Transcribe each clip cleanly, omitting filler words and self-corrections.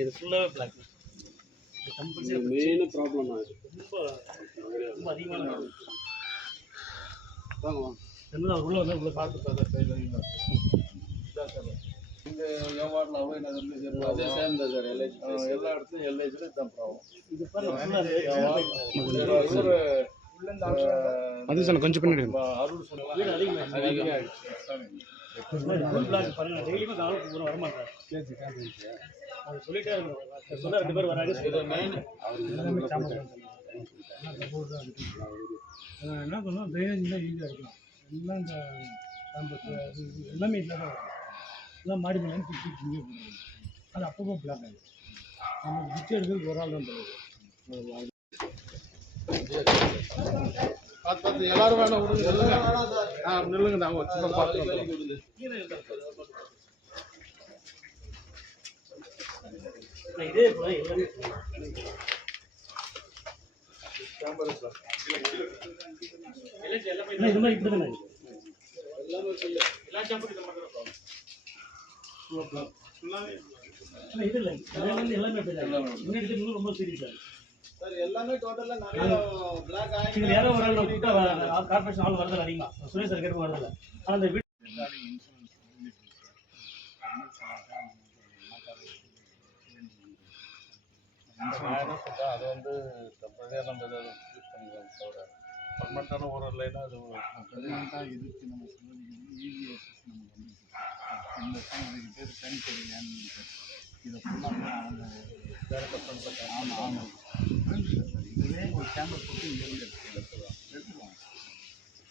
இது ஃபுல்லாகவே black. Main problem ஆகுது. ரொம்ப அதிகமான வாங்க உள்ள வந்து உள்ள பார்த்து இங்கே என் வார்டில் அவ்வளோ என்ன அதே சேம் தான் சார். எல்லா இடத்துலையும் எல்ஐசியில் இதுதான் ப்ராப்ளம். இது அது சார் கொஞ்சம் பண்ணி அருள் சொன்னாங்க அதிகமாக டெய்லியுமே காவலுக்கு பூரா வரமாட்டார். அது சொல்லிட்டே இருக்கணும். சொல்ல 2 பேர் வராங்க. என்ன பண்ணணும், ட்ரைனேஜ் தான் ஈஸியாக இருக்கலாம். எல்லாம் இந்த எல்லாமே இதில் தான் வரும். எல்லாம் மாடி மேலே பிடிச்சி இங்கே போடுறது. அது அப்பப்போ பிளாக் ஆகிடும். நமக்கு பிச்சை எடுக்கிறதுக்கு ஒரு ஆள் தான் தருவது. பார்த்து எல்லாரும் வேணாம் விடுங்க. எல்லாம் வேணாம் சார். நில்லுங்க, நாங்கள் சும்மா பார்த்து இதே இது மாதிரி இப்படி தானே இது இல்லை. எல்லாமே ரொம்ப சீரியஸாக சார். எல்லாமே டோட்டலாக நிறைய பிளாக் ஆகி யாரோ ஒரு ஆள் கார்பரேஷன் ஆள் வரதில்லை. அதிகமாக சுரேஷ் சார் கேட்க வரதில்லை. ஆனால் அந்த வீட்டு அது வந்து டெம்பரரியாக நம்ம ஏதாவது யூஸ் பண்ணிக்கலாம். தவிர பர்மனெண்ட்டான ஒரு லைனாக அது பர்மனெண்ட்டாக இதுக்கு நம்ம சொல்லிக்கிறது EVSS நமக்கு வந்து இந்த பேர் சானிட்டரி லேண்ட் சார். இதை ஃபுல்லாக அவங்க டேரக்டாக பண்ணுறாங்க. ஆமாம் ஆமாம் சார். இதுவே ஒரு கேமரா போட்டு இங்கேருந்து எடுத்துக்கலாம்.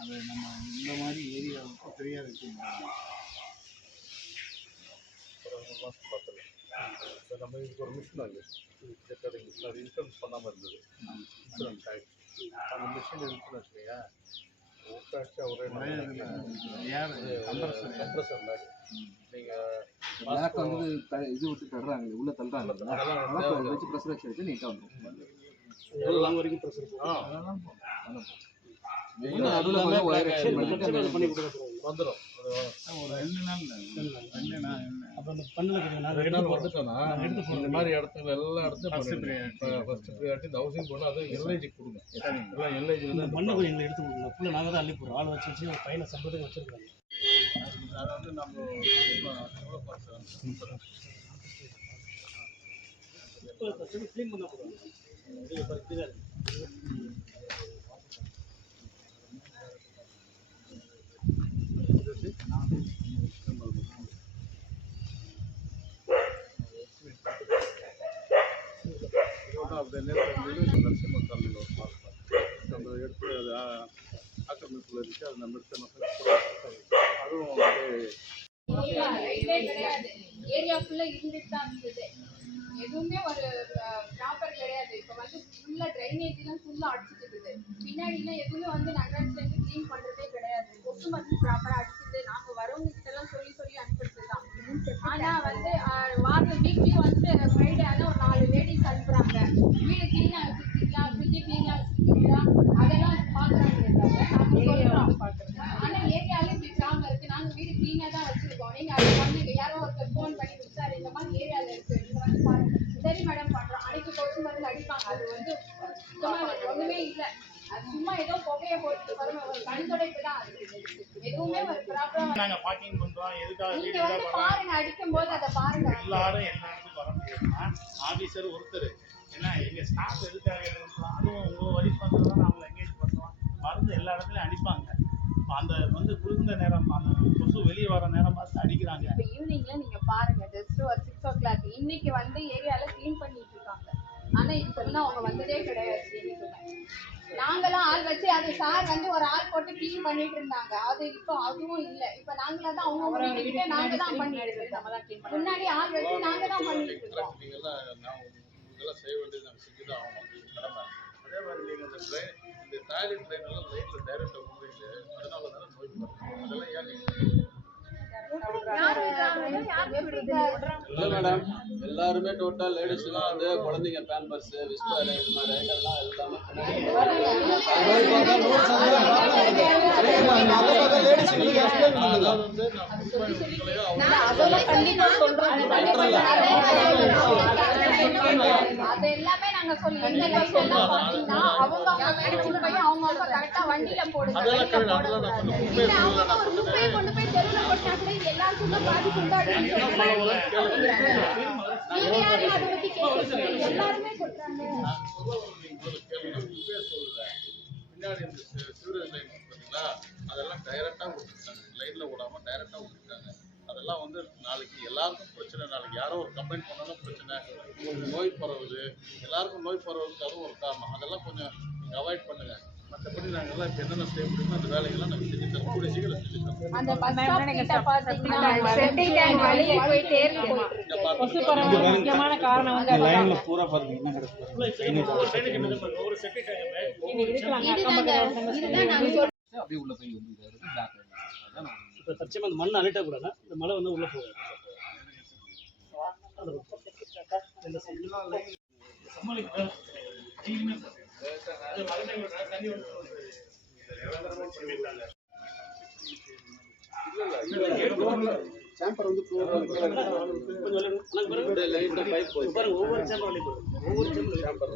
அது நம்ம இந்த மாதிரி ஏரியாவுக்கு தெரியாது இருக்குங்க. சார் நம்ம இதுக்கு ஒரு மிஷின் ஆகுது. செக்கரிங் மிஷின் அது இன்சூரன்ஸ் பண்ணாமல் இருந்தது. இன்சூரன்ஸ் ஆகிடுச்சு. அந்த மிஷின் இருக்குன்னு வச்சுக்கோங்க. ஒட்டாச்சு அவரே கம்ப்ரஸர் மாதிரி நீங்கள் வந்து இது விட்டு தள்ளுறாங்க, உள்ளே தள்ளுறாங்க. அதெல்லாம் வச்சு ப்ரெஷர் வச்சு நீட்டாக வந்துடும். வரைக்கும் ப்ரெஷர் வந்துடும். ஒரு 2 நாள் அப்போ அந்த இந்த மாதிரி இடத்துல எல்லா இடத்துலையும் ஃபஸ்ட்டு ப்ரியாரிட்டி இந்த ஹவுசிங் போனால் அது எல்ஐஜி கொடுங்க. எல்லாம் எல்ஐஜி வந்து மண்ணை கொஞ்சம் எங்களை எடுத்து கொடுங்க. ஃபுல்லாக நாங்கள் தான் அள்ளி போடுறோம். ஆள் வச்சு ஒரு பையனை சம்பளத்துக்கு வச்சுருக்காங்க. அதை வந்து நம்ம க்ளீன் பண்ண போடுவாங்க. அப்படியே நேற்று நரசிம்மன் காலையில் ஒரு பார்ப்பேன். நம்ம எடுத்து அது ஆக்கிரமிப்பில் இருந்துச்சு. அது நம்ம எடுத்து அதுவும் ஏரியா ஃபுல்லாக இருந்துட்டு தான் இருந்தது. எதுவுமே ஒரு ப்ராப்பர் கிடையாது. இப்போ வந்து ஃபுல்லாக ட்ரைனேஜ்லாம் ஃபுல்லாக அடிச்சுட்டு இருக்குது. பின்னாடிலாம் எதுவுமே வந்து நகராட்சிலேருந்து க்ளீன் பண்ணுறதே கிடையாது. கொசு மருந்து ப்ராப்பராக அடிச்சுட்டு நாங்கள் வரவங்க கிட்டலாம் சொல்லி அனுப்புறது தான். ஆனால் வந்து வாரம் வீக்லி வந்து ஃப்ரைடே ஆனால் ஒரு 4 லேடிஸ் அனுப்புகிறாங்க. வீடு க்ளீனாக வச்சுருக்கீங்களா, ஃப்ரிட்ஜு க்ளீனாக வச்சுருக்கீங்களா, அதெல்லாம் பார்க்குறாங்க. நாங்கள் பார்க்குறோம். ஆனால் ஏரியாவில் இப்படி ப்ராப்ளம் இருக்குது. நாங்கள் வீடு க்ளீனாக தான் வச்சுருக்கோம். நீங்கள் அதை பண்ணுங்க. யாரோ ஒருத்தர் ஃபோன் பண்ணி விசாரி இந்த மாதிரி ஏரியாவில் இருக்குது, நீங்கள் வந்து பாருங்கள். சரி மேடம் பண்ணுறோம். அன்னைக்கு கொசு மருந்து அடிப்பாங்க. அது வந்து சுத்தமாக ஒன்றுமே இல்லை. அது சும்மா ஏதோ புகையை போட்டு பாருங்க. ஒரு கண்துடைப்பு தான். எதுவுமே ஒரு ப்ராப்ளம். நாங்கள் பார்க்கிங் பண்ணுறோம். எதுக்காக நீங்க வந்து பாருங்க, அடிக்கும் போது அதை பாருங்க. எல்லாரும் எல்லா இடத்துக்கும் வர முடியுமா? ஆஃபீஸர் ஒருத்தர் ஏன்னா எங்கள் ஸ்டாஃப் எதுக்காக அதுவும் உங்கள் வழி பண்ணுறோம். அவங்களை எங்கேஜ் பண்ணுறோம். மருந்து எல்லா இடத்துலையும் அடிப்பாங்க. அந்த வந்து குளிர்ந்த நேரம், அந்த கொசு வெளியே வர நேரம் பார்த்து அடிக்கிறாங்க. இப்போ ஈவினிங்ல நீங்க பாருங்க, ஜஸ்ட் ஒரு 6 o'clock இன்னைக்கு வந்து ஏரியால க்ளீன் பண்ணிட்டு இருக்காங்க. ஆனா இப்பெல்லாம் அவங்க வந்ததே கிடையாது. நாங்களாம் ஆள் வச்சு அது சார் வந்து ஒரு ஆள் போட்டு க்ளீன் பண்ணிட்டு இருந்தாங்க. அது இப்போ அதுவும் இல்ல. இப்போ நாங்களா தான் அவங்க வீட்டுக்கிட்ட நாங்க தான் பண்ணிட்டு இருக்கோம். முன்னாடி ஆள் வச்சு நாங்க தான் பண்ணிட்டு இருக்கோம். நீங்கெல்லாம் நான் இதெல்லாம் செய்ய வேண்டியது நாங்கள் செஞ்சு தான் ஆகணும். இது கடமை. அதே மாதிரி நீங்கள் இந்த டாய்லெட் ட்ரெயின் எல்லாம் லைட்டில் டைரெக்டாக விடுறீங்க. அதனால தானே நோய் வரும். அதெல்லாம் ஏன் நீங்கள் இல்லை மேடம், எல்லாருமே டோட்டல் லேடிஸ்லாம் வந்து குழந்தைங்க பேம்பர்ஸ் விஸ்பர் இது மாதிரி ஐட்டம்லாம் எல்லாமே அது எல்லாமே நாங்க சொல்லி இந்த லைட் எல்லாம் பாத்தீங்கன்னா அவங்க அவங்க கரெக்டா வண்டியில போடுங்க. குப்பையை கொண்டு போய் தெருவுல போட்டா கூட இது எல்லாருக்கும் பாதிப்பு உண்டாடுன்னு நீங்க யாரும் அதை பத்தி கேட்கறீங்க? எல்லாருமே சொல்றாங்க. பின்னாடி இந்த சீவரேஜ் லைன் பார்த்தீங்களா, அதெல்லாம் டைரெக்டாக விட்டுருக்காங்க. லைனில் விடாமல் டைரெக்டாக விட்டுருக்காங்க. அதெல்லாம் வந்து நாளைக்கு எல்லாருக்கும் பிரச்சனை. நாளைக்கு யாரோ ஒரு கம்ப்ளைண்ட் பண்ணாலும் பிரச்சனை. உங்களுக்கு நோய் பரவுது, எல்லாருக்கும் நோய் பரவுறதுக்கு அதுவும் ஒரு காரணம். அதெல்லாம் கொஞ்சம் நீங்கள் அவாய்ட் பண்ணுங்கள். மற்றபடி நாங்கள் எல்லாம் இப்போ என்னென்ன செய்ய முடியுமோ அந்த வேலைகள்லாம் நாங்கள் செஞ்சு தரோம். கூடிய சீக்கிரம் செஞ்சு தரோம். அந்த பஸ் ஸ்டாப் கிட்ட பாத்தீங்கன்னா செப்டிக் டேங்க் வழியே போய் தேர்ந்து போயிட்டு இருக்கு. கொசு பரவ முக்கியமான காரணம் வந்து லைன்ல பூரா பாருங்க என்ன கிடக்கு. ஒரு செப்டிக் டேங்க் இதுதான் நாங்க சொல்றோம். அப்படியே உள்ள போய் வந்து பிளாக் அதான் இப்போ தற்சமயம் அந்த மண்ணை அழிட்ட கூடாது. இந்த மழை வந்து உள்ள போகும். சாம்பர் வந்து லைன்ல பைப் போய் பாருங்க, ஒவ்வொரு சாம்பர் வெளியே போகும். ஒவ்வொரு சாம்பர்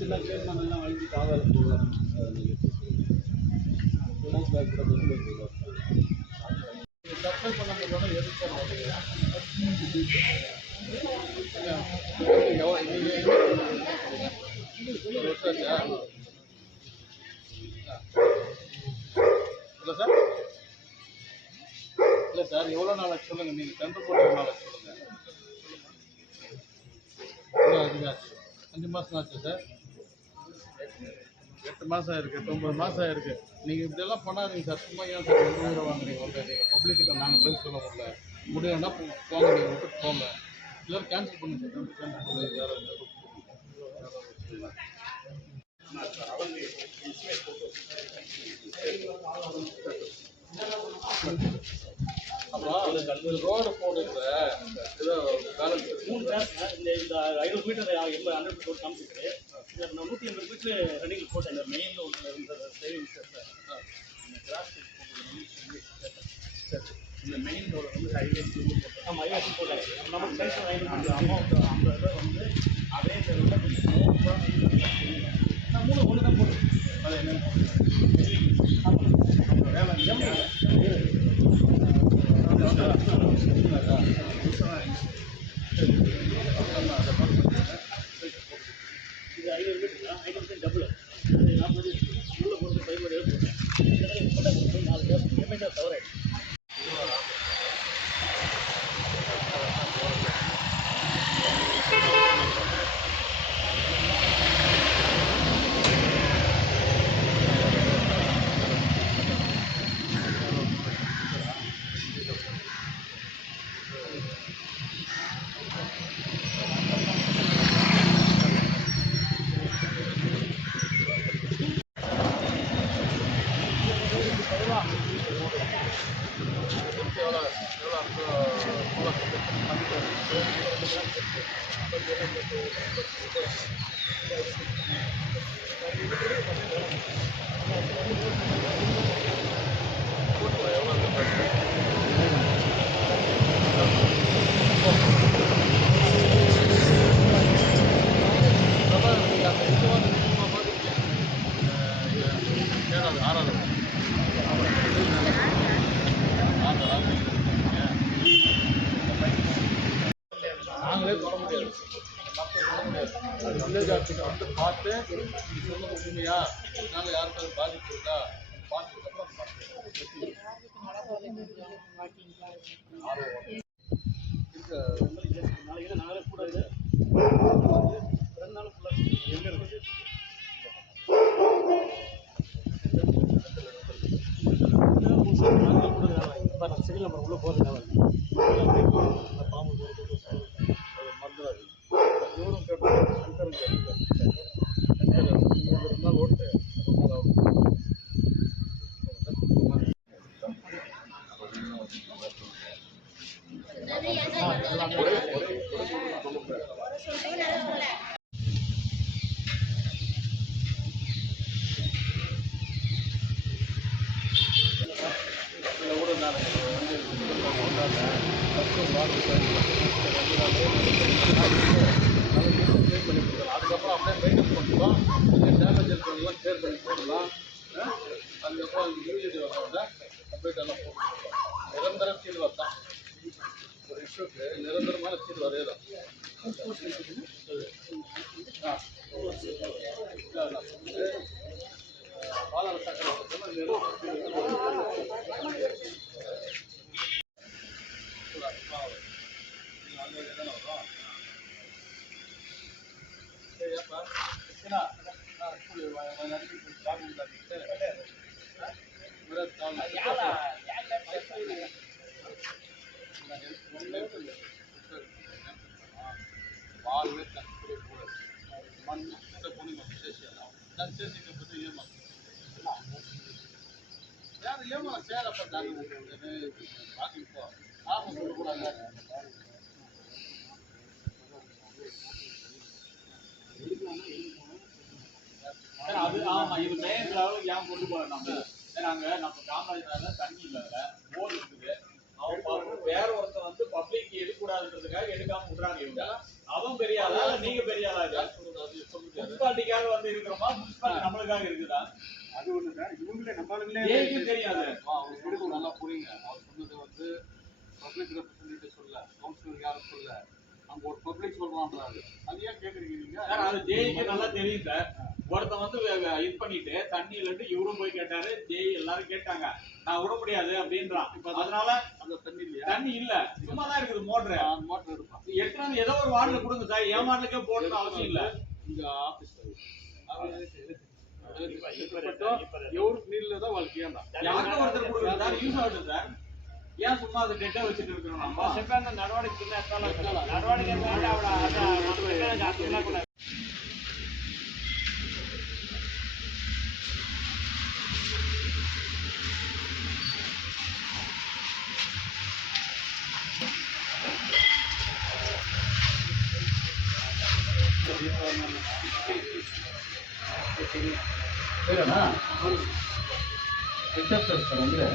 சின்ன கிளீன் பண்ணலாம் வண்டி காவல் போடுவாங்க. சப்ளை பண்ணும்போது எதுக்கு இல்லை சார்? இல்லை சார், எவ்வளோ நாளைக்கு சொல்லுங்கள். நீங்கள் டெண்டர் போட்டு எவ்வளோ நாளைக்கு சொல்லுங்கள். எவ்வளோ அதிகாச்சு? 5 மாதம் ஆச்சு சார். 8 மாதம் இருக்குது, 9 மாதம் இருக்குது. நீங்கள் இப்படியெல்லாம் பண்ணாதீங்க சார். சும்மா ஏன் சார் உயிரை வாங்குறீங்க? வந்து நீங்கள் பப்ளிக்கிட்ட நாங்கள் பதில் சொல்ல முடியல. முடியலன்னா போங்க, நீங்கள் விட்டுட்டு போங்க. இல்லை கேன்சல் பண்ணுங்க சார். கேன்சல் பண்ணி வேறு அப்புறம் ரோடு போடுற ஏதோ பேலன்ஸ் 3 கிளாஸ் இந்த 500 மீட்டர் 100 ரோடு காமிச்சிருக்கு. இதில் நான் 180 மீட்டர் ரன்னிங் போட்டேன். இந்த மெயினில் ஒன்று இந்த சேவிங் இந்த கிராஸ் இந்த மெயின் ரோடு வந்து ஹைவே போட்டேன். ஆமாம், ஹைவே போட்டாங்க. நமக்கு சைஸ் அந்த அமௌண்ட் 50 ரூபா வந்து அதே தெருவில் நான் 3 ஒன்று தான் போட்டேன். அது என்னென்ன வேலை இது 500 மீட்டருங்களா? 500 மீட்டர் டபுள் 40 உள்ள போட்டு 5 போட்டேன். போட்டால் 4 பேர் எம்என்ஆர் தவிர நாங்களே தொட முடியாது, அது வில்லேஜ் ஆஃபீஸர் வந்து பார்த்து இது சொன்னது உண்மையா, இதனால யாருக்காவது பாதிப்பு இருக்கா பார்த்ததுக்கப்புறம் நாளைக்கு நாளே கூட 2 நாள் ஃபுல்லாக எங்கே இருக்குது செகண்ட் நம்பர் உள்ளே போகிறது பாம்பு மறந்துடாது. இவரும் கேட்டார், சங்கரும் கேட்டார், சங்கர் 2 நாள் ஓட்டு அதுக்கப்புறம் அப்படியே மெயின்டைன் பண்ணிக்கலாம், டேமேஜ் இருக்கிறதெல்லாம் கிளியர் பண்ணி போடலாம். அதுக்கப்புறம் யூஏடி வரவங்க கம்ப்ளீட் எல்லாம் போட்டு நிரந்தர தீர்வு தான் ஒரு இஷ்யூக்கு நிரந்தரமான தீர்வு வரையலாம். பாதாள சக்கரை அது ஆமா இது மெயின் லெவலுக்கு ஏன் கொண்டு போறோம் நம்ம காமராஜர் தண்ணி இல்ல போர் இருக்குது அவங்க வேற ஒருத்தர் வந்து பப்ளிக் எடுக்கூடாதுன்றதுக்காக எடுக்காம விடுறாங்க. இவங்க அவன் பெரிய ஆளா நீங்க பெரிய ஆளா? முனிசிபாலிட்டிக்காக வந்து இருக்கிறோமா, முனிசிபாலிட்டி நம்மளுக்காக இருக்குதா? அது ஒண்ணுதான். இவங்களே நம்மளுங்களே தெரியாது. அவர் நல்லா புரியுங்க. அவர் சொன்னது வந்து பப்ளிக் ரெப்ரசன்டேட்டிவ் சொல்ல, கவுன்சிலர் யாரும் சொல்ல, அங்க ஒரு பப்ளிக் சொல்றான்றாரு. அது ஏன் கேக்குறீங்க நீங்க? சார் அது ஜேஇக்கு நல்லா தெரியும் சார். ஒருத்தன் வந்து இது பண்ணிட்டு தண்ணி இல்லட்டு இவரும் போய் கேட்டாரு, ஜேஇ எல்லாரும் கேட்டாங்க, நான் விட முடியாது அப்படின்றான். அதனால அந்த தண்ணி இல்லையா? தண்ணி இல்ல, சும்மா தான் இருக்குது மோட்டர். மோட்டர் எடுப்பான். எட்டு ஏதோ ஒரு வார்டுல கொடுங்க சார், என் வார்டுக்கே போடணும் அவசியம் இல்ல. இங்க ஆபீஸ் ఎవరికి నీళ్ళు లేదా వాళ్ళకి யாருக்கும் ஒருத்தர் கொடுக்குறது சார், யூஸ் ஆகுது சார். ஏன் சும்மா அதை டெட்டா வச்சுட்டு இருக்கிறோம்? நம்ம చెప్పాను నడవడికి నడవడికి ఆవిడ சரிண்ணா చెప్తారు సార్ అందరే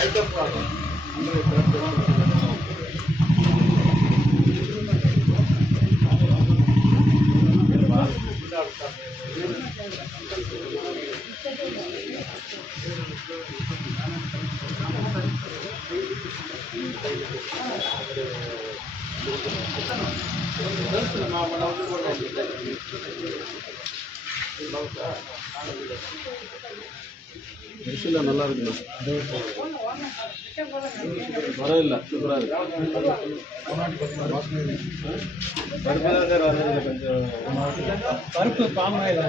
ఐటమ్ ప్రాబ్లం மெஷின்ல நல்லா இருக்குங்க, வர இல்லை, சூப்பராக இருக்கு. பருப்பு தான் சார் வர்றது, கொஞ்சம் பருப்பு பாமாயில்